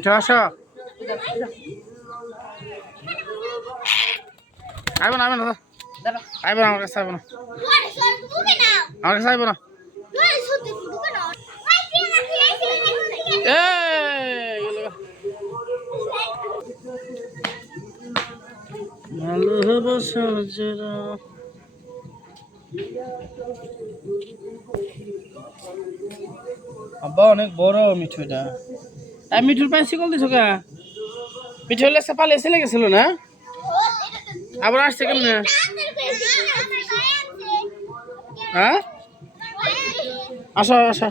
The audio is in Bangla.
মিঠু আসো। আইব না আইব না আমার কাছে আইব না আমার কাছে আইব না। ভালোবাসার জেরা আব্বা অনেক বড় মিঠুটা। মিঠুর পায়ে শিকল দিছো কা? মিঠু হলে পালে এসে লেগেছিল না? আবার আসছে কেমনে? হ্যাঁ আসো আসো।